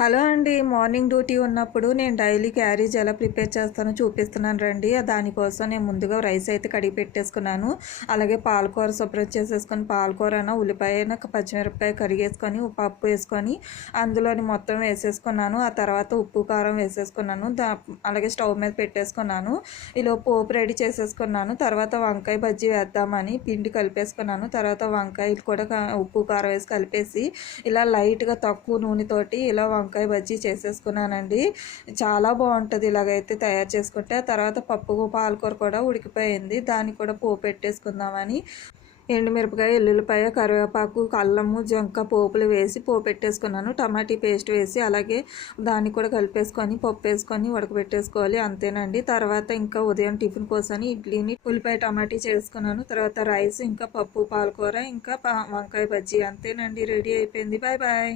Hello అండి. Morning duty ఉన్నప్పుడు నేను డైలీ క్యారేజ్ ఎలా ప్రిపేర్ చేస్తానో చూపిస్తున్నాను రండి. దానికోసం నేను ముందుగా రైస్ అయితే కడిగి పెట్టేసుకున్నాను. అలాగే పాలకూర శుభ్రం చేసేసుకొని పాలకూరన ఉల్లిపాయ పచ్చిమిరపకాయ కరిగేసుకొని పప్పు వేసుకొని అందులోని మొత్తం వేసేసుకున్నాను. ఆ తర్వాత ఉప్పు కారం వేసేసుకున్నాను. అలాగే స్టవ్ మీద పెట్టేసుకున్నాను. ఇలా పోపు రెడీ చేసేసుకున్నాను. తర్వాత వంకాయ బజ్జీ వేద్దామని పిండి కలిపేసుకున్నాను. తర్వాత వంకాయలు కూడా ఉప్పు కారం వేసి కలిపేసి ఇలా లైట్గా తక్కువ నూనెతోటి ఇలా వంకాయ బజ్జీ చేసేసుకున్నానండి. చాలా బాగుంటుంది ఇలాగైతే తయారు చేసుకుంటే. ఆ తర్వాత పప్పు పాలకూర కూడా ఉడికిపోయింది. దాన్ని కూడా పోపు పెట్టేసుకుందామని ఎండుమిరపకాయ ఎల్లుల్లిపాయ కరివేపాకు అల్లము జంక పోపులు వేసి పోపు పెట్టేసుకున్నాను. టమాటీ పేస్ట్ వేసి అలాగే దాన్ని కూడా కలిపేసుకొని పప్పు వేసుకొని ఉడకబెట్టేసుకోవాలి, అంతేనండి. తర్వాత ఇంకా ఉదయం టిఫిన్ కోసం ఇడ్లీని ఉల్లిపాయ టమాటీ చేసుకున్నాను. తర్వాత రైస్ ఇంకా పప్పు పాలకూర ఇంకా వంకాయ బజ్జీ, అంతేనండి. రెడీ అయిపోయింది. Bye bye.